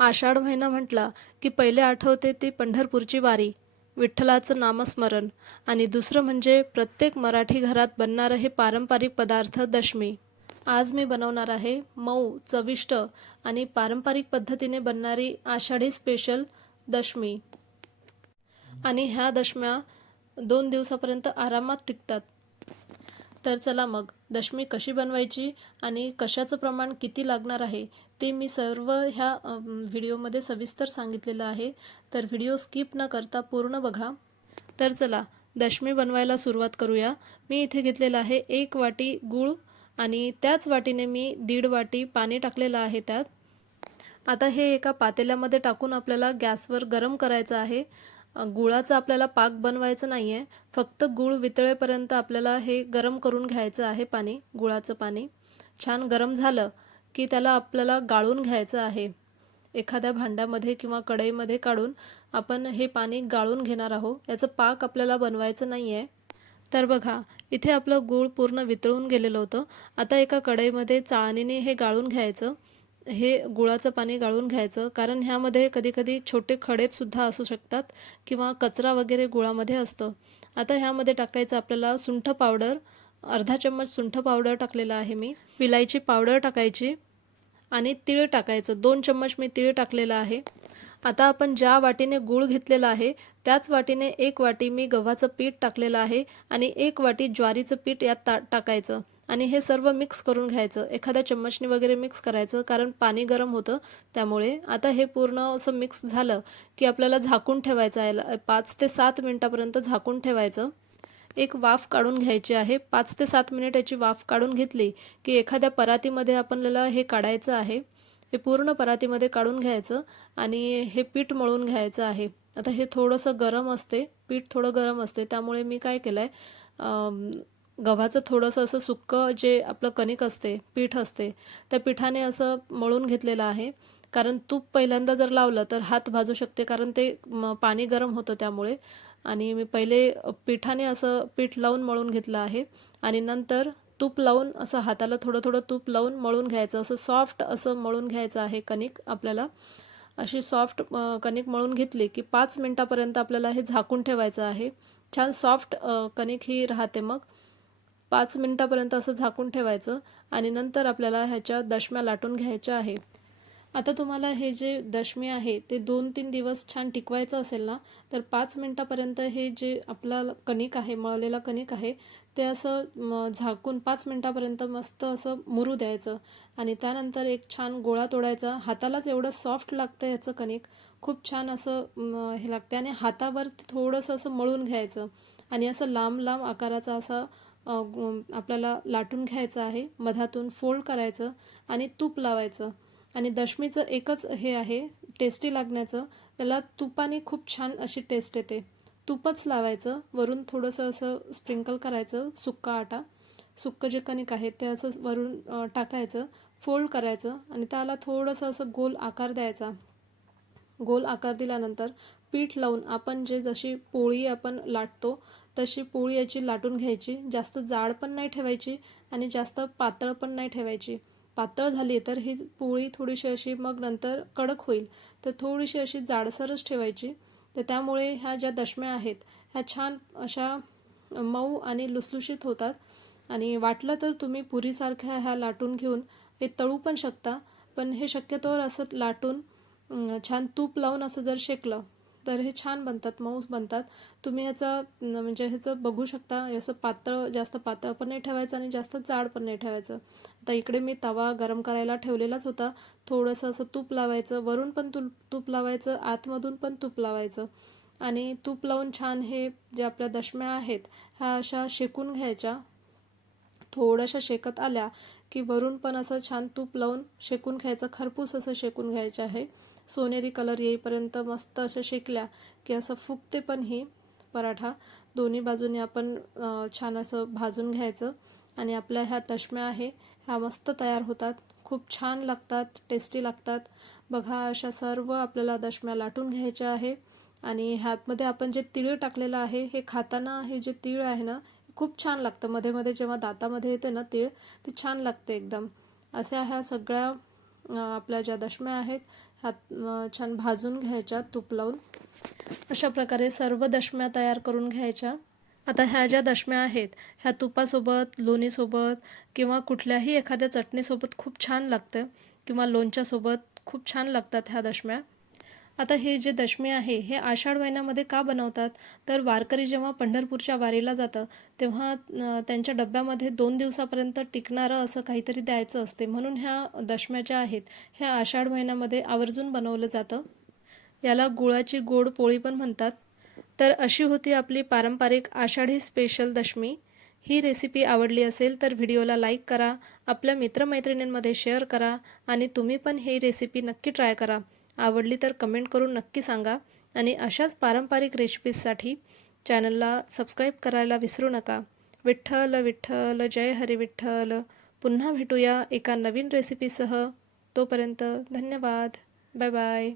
आषाढ महिना म्हटला की पहिले आठवते ती पंढरपूरची वारी, विठ्ठलाचं नामस्मरण आणि दुसरं म्हणजे प्रत्येक मराठी घरात बनणारं हे पारंपरिक पदार्थ दशमी. आज मी बनवणार आहे मऊ, चविष्ट आणि पारंपरिक पद्धतीने बनणारी आषाढी स्पेशल दशमी. आणि ह्या दशम्या 2 दिवसापर्यंत आरामात टिकतात. तर चला मग दशमी कशी बनवायची आणि कशाचं प्रमाण किती लागणार आहे ते मी सर्व ह्या व्हिडिओमध्ये सविस्तर सांगितलेलं आहे. तर व्हिडिओ स्किप न करता पूर्ण बघा. तर चला दशमी बनवायला सुरुवात करूया. मी इथे घेतलेलं आहे 1 वाटी गूळ आणि त्याच वाटीने मी 1.5 वाटी पाणी टाकलेलं आहे त्यात. आता हे एका पातेल्यामध्ये टाकून आपल्याला गॅसवर गरम करायचं आहे. गुळाचा आपल्याला पाक बनवायचं नाही आहे, फक्त गूळ वितळेपर्यंत आपल्याला हे गरम करून घ्यायचं आहे पाणी. गुळाचं पाणी छान गरम झालं की त्याला आपल्याला गाळून घ्यायचं आहे. एखाद्या भांड्यामध्ये किंवा कढईमध्ये काढून आपण हे पाणी गाळून घेणार आहोत. याचं पाक आपल्याला बनवायचं नाही आहे. तर बघा इथे आपलं गूळ पूर्ण वितळून गेलेलं होतं. आता एका कढईमध्ये चाळणीने हे गाळून घ्यायचं. हे गुळाचं पाणी गाळून घ्यायचं, कारण ह्यामध्ये कधीकधी छोटे खडेसुद्धा असू शकतात किंवा कचरा वगैरे गुळामध्ये असतं. आता ह्यामध्ये टाकायचं आपल्याला सुंठ पावडर. अर्धा चम्मच सुंठ पावडर टाकलेला आहे मी. विलायची पावडर टाकायची आणि तीळ टाकायचं. 2 चम्मच मी तीळ टाकलेला आहे. आता आपण ज्या वाटीने गूळ घेतलेला आहे त्याच वाटीने 1 वाटी मी गव्हाचं पीठ टाकलेलं आहे आणि 1 वाटी ज्वारीचं पीठ यात टाकायचं आणि हे सर्व मिक्स करून घ्यायचं. एखाद्या चम्मचने वगैरे मिक्स करायचं, कारण पाणी गरम होतं त्यामुळे. आता हे पूर्ण असं मिक्स झालं की आपल्याला झाकून ठेवायचं आहे. 5 ते 7 मिनिटापर्यंत झाकून ठेवायचं. एक वाफ काढून घ्यायची आहे. 5 ते 7 मिनिट याची वाफ काढून घेतली की एखाद्या परातीमध्ये आपल्याला हे काढायचं आहे. हे पूर्ण परातीमध्ये काढून घ्यायचं आणि हे पीठ मळून घ्यायचं आहे. आता हे थोडंसं गरम असते, पीठ थोडं गरम असते, त्यामुळे मी काय केलं आहे, गव्हाचं थोडंसं असं सुक्कं जे आपलं कणिक असते, पीठ असते, त्या पिठाने असं मळून घेतलेलं आहे. कारण तूप पहिल्यांदा जर लावलं तर हात भाजू शकते, कारण ते पाणी गरम होतं त्यामुळे. आणि मी पहिले पिठाने असं पीठ लावून मळून घेतलं आहे आणि नंतर तूप लावून असं हाताला थोडं थोडं तूप लावून मळून घ्यायचं. असं सॉफ्ट असं मळून घ्यायचं आहे कणिक आपल्याला. अशी सॉफ्ट कणिक मळून घेतली की 5 मिनिटापर्यंत आपल्याला हे झाकून ठेवायचं आहे. छान सॉफ्ट कणिक ही राहते. मग 5 मिनिटापर्यंत असं झाकून ठेवायचं आणि नंतर आपल्याला ह्याच्या दशम्या लाटून घ्यायच्या आहे. आता तुम्हाला हे जे दशमी आहे ते 2-3 दिवस छान टिकवायचं असेल ना, तर 5 मिनिटापर्यंत हे जे आपला कणिक आहे, मळलेला कणिक आहे, ते असं झाकून 5 मिनिटापर्यंत मस्त असं मुरू द्यायचं आणि त्यानंतर एक छान गोळा तोडायचा. हातालाच एवढं सॉफ्ट लागतं याचं कणिक, खूप छान असं हे लागते आणि हातावर थोडंसं असं मळून घ्यायचं आणि असं लांब लांब आकाराचा असा आपल्याला लाटून घ्यायचं आहे. मधातून फोल्ड करायचं आणि तूप लावायचं. आणि दशमीचं एकच हे आहे टेस्टी लागण्याचं, त्याला तुपाने खूप छान अशी टेस्ट येते. तूपच लावायचं, वरून थोडंसं असं स्प्रिंकल करायचं सुक्का आटा. सुक्कं जे कणिक आहे ते असं वरून टाकायचं, फोल्ड करायचं आणि त्याला थोडंसं असं गोल आकार द्यायचा. गोल आकार दिल्यानंतर पीठ लावून आपण जशी पोळी आपण लाटतो तशी पोळी याची लाटून घ्यायची. जास्त जाड पण नाही ठेवायची आणि जास्त पातळ पण नाही ठेवायची. पातळ झाली तर ही पोळी थोडीशी अशी मग नंतर कडक होईल, तर थोडीशी अशी जाडसरच ठेवायची. तर त्यामुळे ह्या ज्या दशम्या आहेत ह्या छान अशा मऊ आणि लुसलुशीत होतात. आणि वाटलं तर तुम्ही पुरीसारख्या ह्या लाटून घेऊन हे तळू पण शकता, पण हे शक्यतोवर असं लाटून छान तूप लावून असं जर शेकलं तर हे छान बनतात, मऊ बनतात. तुम्ही ह्याचा म्हणजे ह्याचं बघू शकता. असं पातळ, जास्त पातळ पण नाही ठेवायचं आणि जास्त जाड पण नाही ठेवायचं. आता इकडे मी तवा गरम करायला ठेवलेलाच होता. थोडंसं असं तूप लावायचं, वरून पण तूप लावायचं, आतमधून पण तूप लावायचं आणि तूप लावून छान हे जे आपल्या दशम्या आहेत ह्या अशा शेकून घ्यायच्या. थोड्याशा शेकत आल्या की वरून पण असं छान तूप लावून शेकून घ्यायचं. खरपूस असं शेकून घ्यायचं आहे. सोनेरी कलर येईपर्यंत मस्त असं शेकल्या की असं फुगते पण ही पराठा. दोन्ही बाजूने आपण छान असं भाजून घ्यायचं आणि आपल्या ह्या दशम्या आहे ह्या मस्त तयार होतात. खूप छान लागतात, टेस्टी लागतात. बघा अशा सर्व आपल्याला दशम्या लाटून घ्यायच्या आहे आणि ह्यातमध्ये आपण जे तीळ टाकलेलं आहे, हे खाताना हे जे तीळ आहे ना खूप छान लागतं. मध्ये मध्ये जेव्हा दातामध्ये येते ना तीळ, ते छान लागते एकदम. अशा ह्या सगळ्या आपल्या ज्या दशम्या आहेत ह्या छान भाजून घ्यायच्या तूप लावून. अशा प्रकारे सर्व दशम्या तयार करून घ्यायच्या. आता ह्या ज्या दशम्या आहेत ह्या तुपासोबत, लोणीसोबत किंवा कुठल्याही एखाद्या चटणीसोबत खूप छान लागतं किंवा लोणच्यासोबत खूप छान लागतात ह्या दशम्या. आता हे जे दशमी आहे हे आषाढ महिन्यामध्ये का बनवतात, तर वारकरी जेव्हा पंढरपूरच्या वारीला जातं तेव्हा त्यांच्या डब्यामध्ये 2 दिवसापर्यंत टिकणारं असं काहीतरी द्यायचं असते, म्हणून ह्या दशम्या ज्या आहेत ह्या आषाढ महिन्यामध्ये आवर्जून बनवलं जातं. याला गुळाची गोड पोळी पण म्हणतात. तर अशी होती आपली पारंपरिक आषाढी स्पेशल दशमी. ही रेसिपी आवडली असेल तर व्हिडिओला लाईक करा, आपल्या मित्रमैत्रिणींमध्ये शेअर करा आणि तुम्ही पण ही रेसिपी नक्की ट्राय करा. आवडली तर कमेंट करून नक्की सांगा आणि अशाच पारंपरिक रेसिपीजसाठी चॅनलला सबस्क्राईब करायला विसरू नका. विठ्ठल विठ्ठल जय हरी विठ्ठल. पुन्हा भेटूया एका नवीन रेसिपीसह. तोपर्यंत धन्यवाद. Bye bye.